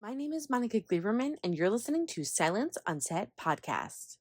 My name is Monica Gleberman, and you're listening to Silence on Set podcast.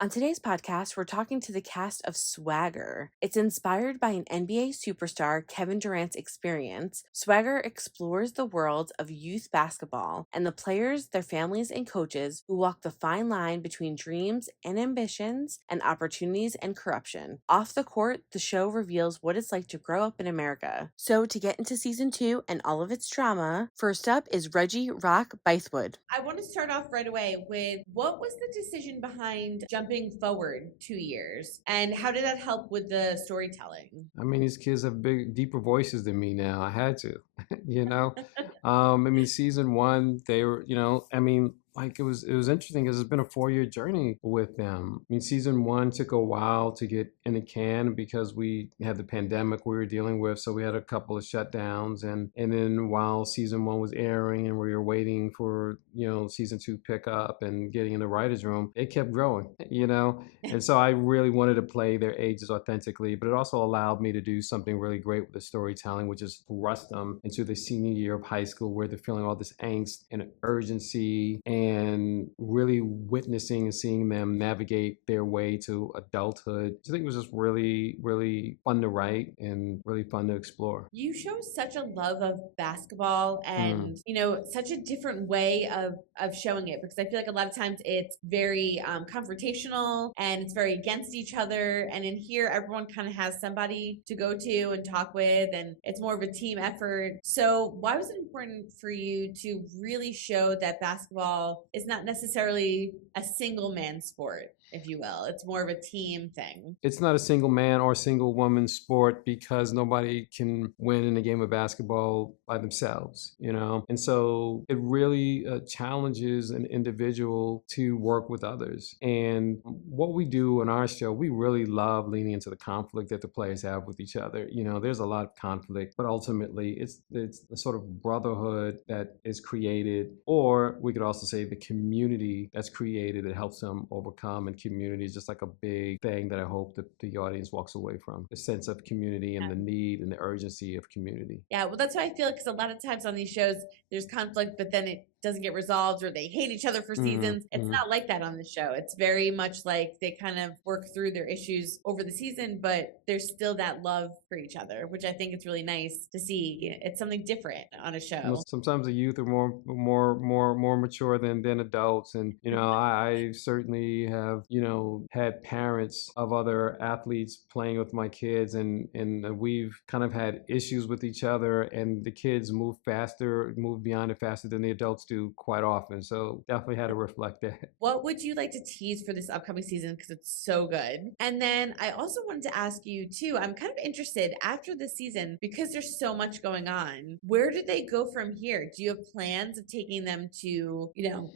On today's podcast, we're talking to the cast of Swagger. It's inspired by an NBA superstar Kevin Durant's experience. Swagger explores the world of youth basketball and the players, their families, and coaches who walk the fine line between dreams and ambitions and opportunities and corruption. Off the court, the show reveals what it's like to grow up in America. So to get into season 2 and all of its drama, first up is Reggie Rock Bythewood. I want to start off right away with what was the decision behind jumping forward 2 years, and how did that help with the storytelling? I mean, these kids have deeper voices than me now. I had to, you know. Season one, they were, like it was interesting because it's been a 4-year journey with them. Season one took a while to get in the can because we had the pandemic we were dealing with, so we had a couple of shutdowns, and then while season one was airing and we were waiting for season two pickup and getting in the writers' room, it kept growing, and so I really wanted to play their ages authentically, but it also allowed me to do something really great with the storytelling, which is thrust them into the senior year of high school where they're feeling all this angst and urgency and really witnessing and seeing them navigate their way to adulthood. I think it was just really, really fun to write and really fun to explore. You show such a love of basketball and, such a different way of showing it, because I feel like a lot of times it's very confrontational and it's very against each other. And in here, everyone kind of has somebody to go to and talk with, and it's more of a team effort. So why was it important for you to really show that basketball is not necessarily a single man sport, if you will? It's more of a team thing. It's not a single man or single woman sport because nobody can win in a game of basketball by themselves, And so it really challenges an individual to work with others. And what we do on our show, we really love leaning into the conflict that the players have with each other. There's a lot of conflict, but ultimately it's the sort of brotherhood that is created, or we could also say the community that's created that helps them overcome. And community is just like a big thing that I hope that the audience walks away from, the sense of community and the need and the urgency of community. Yeah, well, that's how I feel, because a lot of times on these shows, there's conflict, but then it doesn't get resolved, or they hate each other for seasons. It's not like that on the show. It's very much like they kind of work through their issues over the season, but there's still that love for each other, which I think is really nice to see. It's something different on a show. Sometimes the youth are more mature than adults, and I certainly have had parents of other athletes playing with my kids, and we've kind of had issues with each other, and the kids move beyond it faster than the adults do quite often. So definitely had to reflect that. What would you like to tease for this upcoming season? Because it's so good. And then I also wanted to ask you too, I'm kind of interested after this season, because there's so much going on, where do they go from here? Do you have plans of taking them to,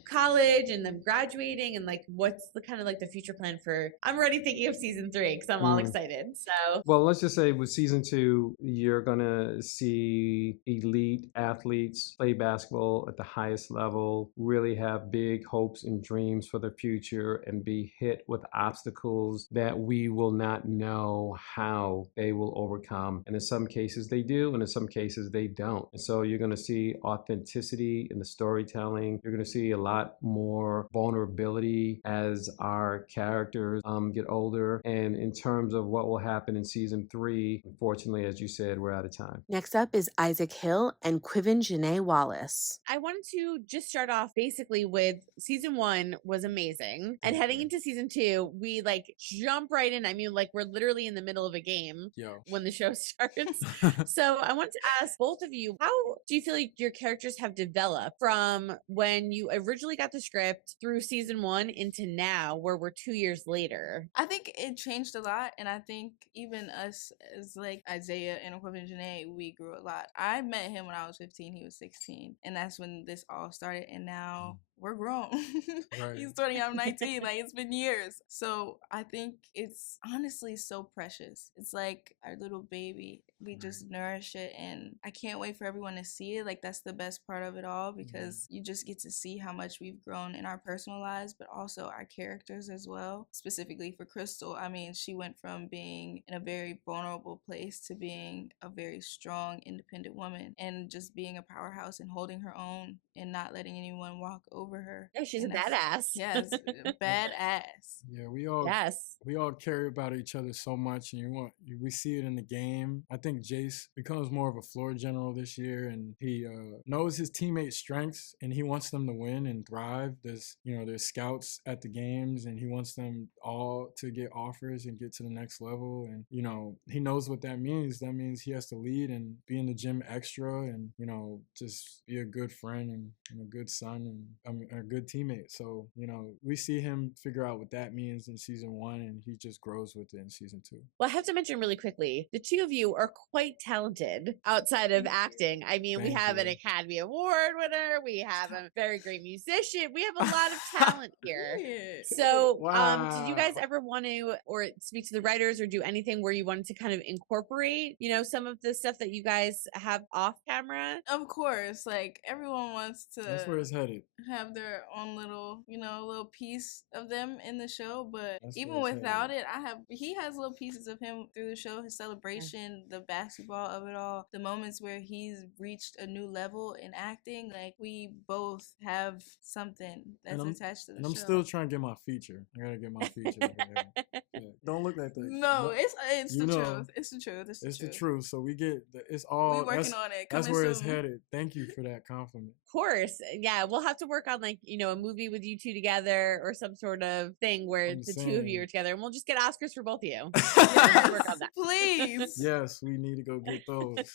college and them graduating, and like what's the kind of like the future plan for, I'm already thinking of season 3 because I'm all excited. So well, let's just say with season 2, you're gonna see elite athletes play basketball at the highest level, really have big hopes and dreams for the future, and be hit with obstacles that we will not know how they will overcome. And in some cases they do, and in some cases they don't. And so you're gonna see authenticity in the storytelling. You're gonna see a lot more vulnerability as our characters get older. And in terms of what will happen in season 3, unfortunately, as you said, we're out of time. Next up is Isaac Hill and Quiven Janae Wallace. I wanted to just start off basically with season 1 was amazing. And heading into season 2, we like jump right in. I mean, like we're literally in the middle of a game when the show starts. So I want to ask both of you, how do you feel like your characters have developed from when you originally got the script through season 1 into now, where we're 2 years later? I think it changed a lot, and I think even us as like Isaiah and Kevin Janae, we grew a lot. I met him when I was 15, he was 16, and that's when this all started. And now we're grown. Right. He's turning out 19. Like, it's been years. So I think it's honestly so precious. It's like our little baby. We just nourish it, and I can't wait for everyone to see it. Like, that's the best part of it all, because you just get to see how much we've grown in our personal lives, but also our characters as well. Specifically for Crystal, I mean, she went from being in a very vulnerable place to being a very strong, independent woman, and just being a powerhouse and holding her own and not letting anyone walk over her. Yeah, she's And a badass. Yes, badass. Yeah, we all care about each other so much, and we see it in the game. I think Jace becomes more of a floor general this year, and he knows his teammates' strengths, and he wants them to win and thrive. There's scouts at the games, and he wants them all to get offers and get to the next level. And he knows what that means. That means he has to lead and be in the gym extra, and just be a good friend and a good son and a good teammate. So we see him figure out what that means in season 1, and he just grows with it in season 2. Well, I have to mention really quickly, the two of you are quite talented outside of acting. I mean, we have an Academy Award winner. We have a very great musician. We have a lot of talent here. So, did you guys ever want to, or speak to the writers, or do anything where you wanted to kind of incorporate, some of the stuff that you guys have off camera? Of course, like, everyone wants to. That's where it's headed. Have their own little, little piece of them in the show, but even without it, he has little pieces of him through the show, his celebration, the basketball of it all, the moments where he's reached a new level in acting. Like, we both have something that's attached to the show. And I'm still trying to get my feature. I gotta get my feature. Yeah. Don't look like that. No, it's the truth. It's the truth. It's the truth. So we get it's all. We're working on it. That's where it's headed. Thank you for that compliment. Of course. Yeah, we'll have to work on a movie with you two together, or some sort of thing where the two of you are together, and we'll just get Oscars for both of you. Yes, work on that. Please. Yes, we need to go get those.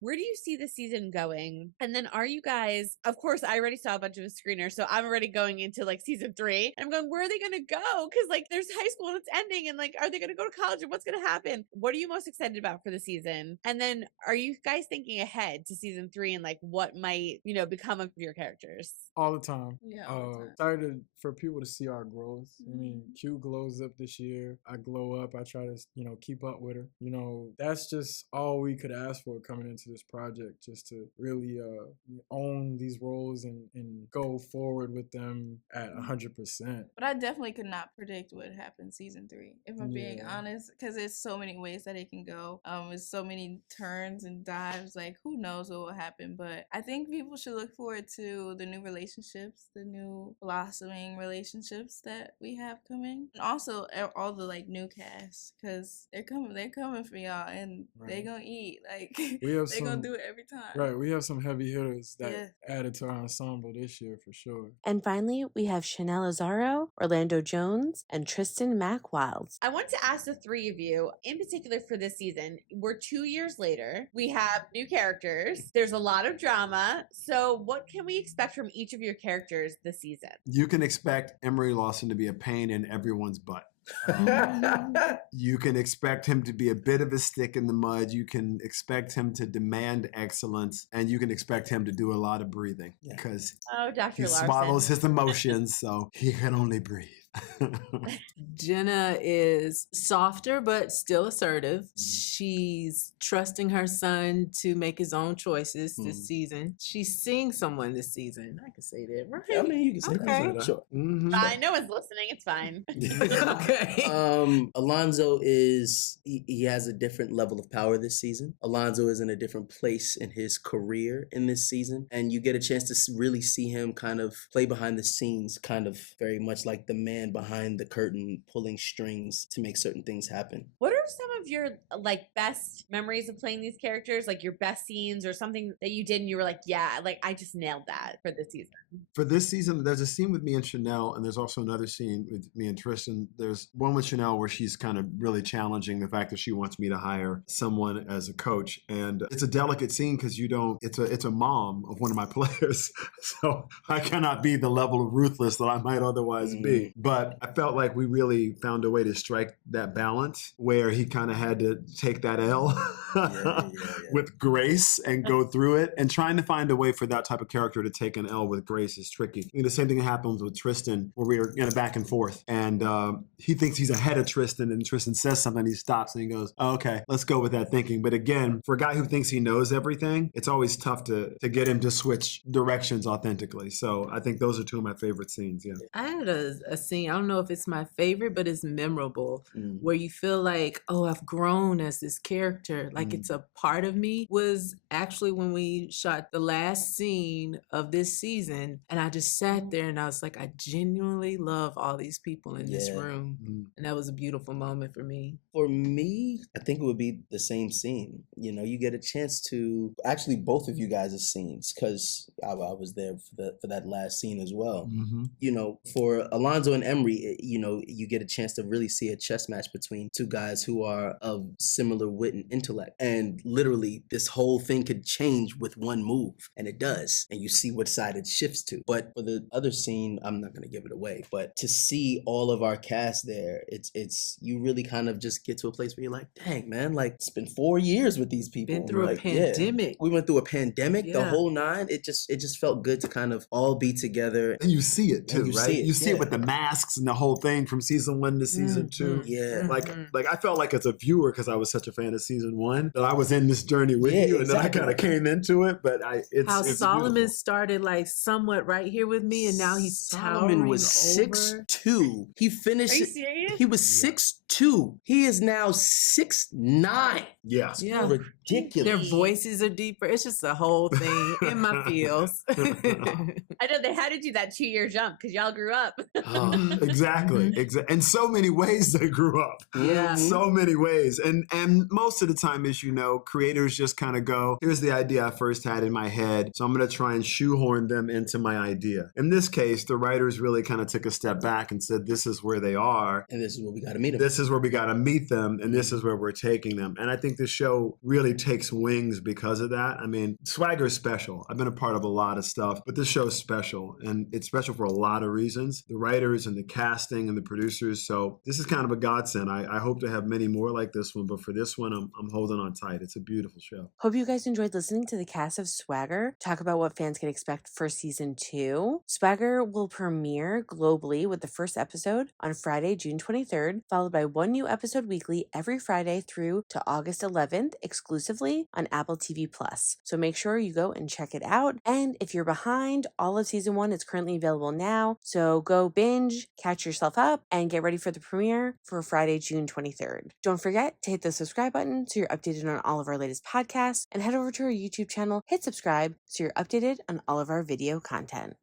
Where do you see the season going? And then are you guys, of course, I already saw a bunch of screeners, so I'm already going into season 3. I'm going, where are they going to go? Because there's high school and it's ending, and are they going to go to college, and what's going to happen? What are you most excited about for the season? And then are you guys thinking ahead to season 3 and what might, become of your characters? All the time. Yeah. All the time. Excited for people to see our growth. I mean, Q glows up this year. I glow up. I try to, keep up with her. That's just all we could ask for coming into this project, just to really own these roles and go forward with them at 100%. But I definitely could not predict what happened season 3, if I'm being honest, because there's so many ways that it can go. There's so many turns and dives. Who knows what will happen? But I think people should look forward to the new relationships, the new blossoming relationships that we have coming, and also all the new cast, because they're coming for y'all, and they gonna eat. They're gonna do it every time. Right, we have some heavy hitters that added to our ensemble this year for sure. And finally, we have Chanel Azaro, Orlando Jones, and Tristan Mack-Wilds. I want to ask the three of you, in particular for this season, we're 2 years later, we have new characters, there's a lot of drama, so what can we expect from each of your characters this season? You can expect Emery Lawson to be a pain in everyone's butt. You can expect him to be a bit of a stick in the mud. You can expect him to demand excellence, and you can expect him to do a lot of breathing because Dr. he Larson swallows his emotions, so he can only breathe. Jenna is softer but still assertive. She's trusting her son to make his own choices this season. She's seeing someone this season. I can say that, right? I mean, you can say that. Sure. I know it's listening. It's fine. Okay. Alonzo he has a different level of power this season. Alonzo is in a different place in his career in this season, and you get a chance to really see him kind of play behind the scenes, kind of very much like the man behind the curtain, pulling strings to make certain things happen. What are some of your best memories of playing these characters? Your best scenes, or something that you did and you were I just nailed that for this season? For this season, there's a scene with me and Chanel, and there's also another scene with me and Tristan. There's one with Chanel where she's kind of really challenging the fact that she wants me to hire someone as a coach. And it's a delicate scene because it's a mom of one of my players. So I cannot be the level of ruthless that I might otherwise be. But I felt like we really found a way to strike that balance where he kind of had to take that L Yeah. with grace and go through it. And trying to find a way for that type of character to take an L with grace is tricky. The same thing happens with Tristan, where we are in a back and forth. And he thinks he's ahead of Tristan, and Tristan says something, he stops and he goes, oh, okay, let's go with that thinking. But again, for a guy who thinks he knows everything, it's always tough to get him to switch directions authentically. So I think those are two of my favorite scenes. Yeah. I had a scene, I don't know if it's my favorite, but it's memorable, where you feel like, oh, I've grown as this character, like it's a part of me, was actually when we shot the last scene of this season. And I just sat there and I was like, I genuinely love all these people in this room. And that was a beautiful moment for me. For me, I think it would be the same scene. You know, you get a chance to, actually both of you guys' scenes, because I was there for that last scene as well. You know, for Alonzo and Emery, you know, you get a chance to really see a chess match between two guys who are of similar wit and intellect. And literally, this whole thing could change with one move, and it does. And you see which side it shifts to. But for the other scene, I'm not going to give it away, but to see all of our cast there, it's you really kind of just get to a place where you're like, dang, man, like it's been 4 years with these people. Been through like, a pandemic. We went through a pandemic, the whole nine. It just felt good to kind of all be together. And you see it too, right? You see it with the masks and the whole thing from season 1 to season 2. Yeah. Like I felt like as a viewer, because I was such a fan of season 1, that I was in this journey with you, and then I kind of came into it. But it's Solomon beautiful. started like somewhat right here with me, and now he's Solomon was 6'2". He finished. Are you serious? He was 6'2". He is now 6'9". Yes. Yeah. Ridiculous. Their voices are deeper. It's just a whole thing in my feels. I know they had to do that 2-year jump because y'all grew up. Exactly. In so many ways they grew up. Yeah. So many ways. And most of the time, as you know, creators just kind of go, here's the idea I first had in my head, so I'm going to try and shoehorn them into my idea. In this case, the writers really kind of took a step back and said, this is where they are. And this is where we got to meet them. This is where we got to meet them, and this is where we're taking them. And I think the show really takes wings because of that. I mean, Swagger is special. I've been a part of a lot of stuff, but this show is special, and it's special for a lot of reasons. The writers and the casting and the producers. So this is kind of a godsend. I hope to have many more like this one, but for this one, I'm holding on tight. It's a beautiful show. Hope you guys enjoyed listening to the cast of Swagger talk about what fans can expect for season 2. Swagger will premiere globally with the first episode on Friday, June 23rd, followed by one new episode weekly every Friday through to August 11th, exclusively on Apple TV+. So make sure you go and check it out. And if you're behind, all of season 1 is currently available now. So go binge, catch yourself up, and get ready for the premiere for Friday, June 23rd. Don't forget to hit the subscribe button so you're updated on all of our latest podcasts, and head over to our YouTube channel, hit subscribe so you're updated on all of our video content.